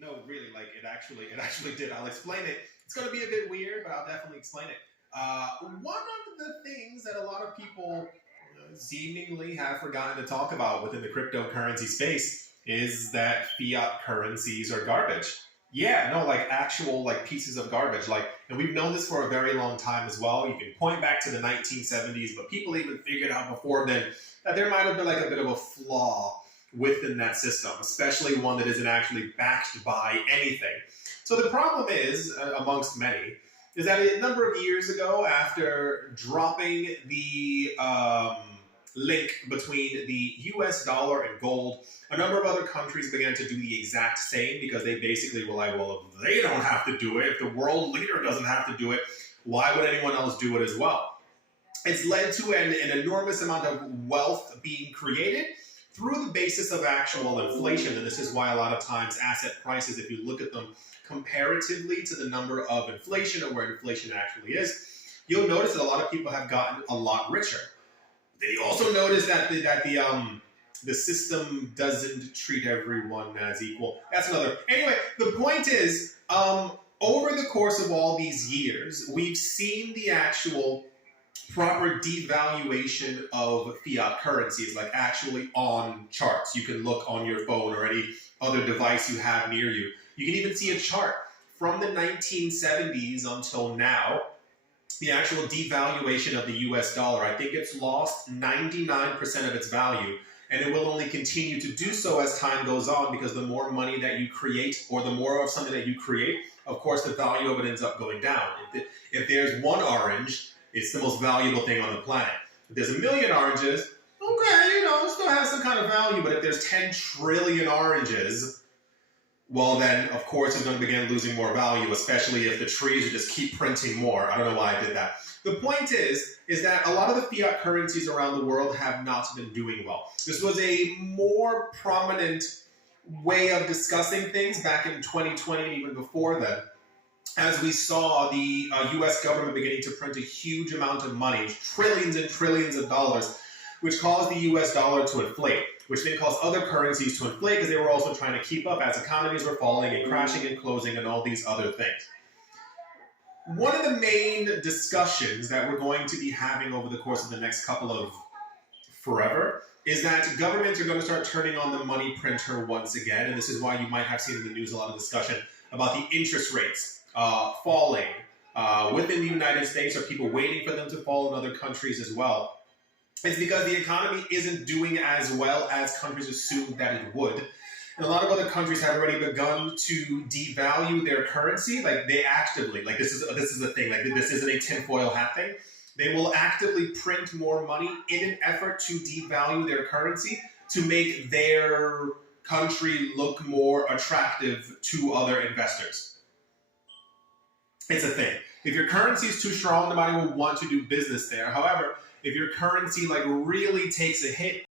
No, really, like it actually did. I'll explain it. It's going to be a bit weird, but I'll definitely explain it. One of the things that a lot of people seemingly have forgotten to talk about within the cryptocurrency space is that fiat currencies are garbage. Yeah, no, like actual like pieces of garbage. Like, and we've known this for a very long time as well. You can point back to the 1970s, but people even figured out before then that there might have been like a bit of a flaw within that system, especially one that isn't actually backed by anything. So the problem is, amongst many, is that a number of years ago, after dropping the link between the US dollar and gold, a number of other countries began to do the exact same because they basically were like, well, if they don't have to do it, if the world leader doesn't have to do it, why would anyone else do it as well? It's led to an enormous amount of wealth being created through the basis of actual inflation. And this is why a lot of times asset prices, if you look at them comparatively to the number of inflation or where inflation actually is, you'll notice that a lot of people have gotten a lot richer. Then you also notice that the system doesn't treat everyone as equal. That's another. Anyway, the point is, over the course of all these years, we've seen the actual proper devaluation of fiat currencies, like actually on charts. You can look on your phone or any other device you have near you. You can even see a chart from the 1970s until now. The actual devaluation of the US dollar, I think it's lost 99% of its value, and it will only continue to do so as time goes on, because the more money that you create, or the more of something that you create, of course the value of it ends up going down. If there's one orange, it's the most valuable thing on the planet. If there's 1,000,000 oranges, okay, it still has some kind of value, but if there's 10 trillion oranges, well then, of course, it's going to begin losing more value, especially if the trees just keep printing more. I don't know why I did that. The point is that a lot of the fiat currencies around the world have not been doing well. This was a more prominent way of discussing things back in 2020 and even before then, as we saw the US government beginning to print a huge amount of money, trillions and trillions of dollars, which caused the US dollar to inflate, which then caused other currencies to inflate because they were also trying to keep up as economies were falling and crashing and closing and all these other things. One of the main discussions that we're going to be having over the course of the next couple of forever is that governments are going to start turning on the money printer once again, and this is why you might have seen in the news a lot of discussion about the interest rates falling within the United States, or people waiting for them to fall in other countries as well. It's because the economy isn't doing as well as countries assumed that it would. And a lot of other countries have already begun to devalue their currency. Like they actively, like this is a thing, like this isn't a tinfoil hat thing. They will actively print more money in an effort to devalue their currency to make their country look more attractive to other investors. It's a thing. If your currency is too strong, nobody will want to do business there. However, if your currency like really takes a hit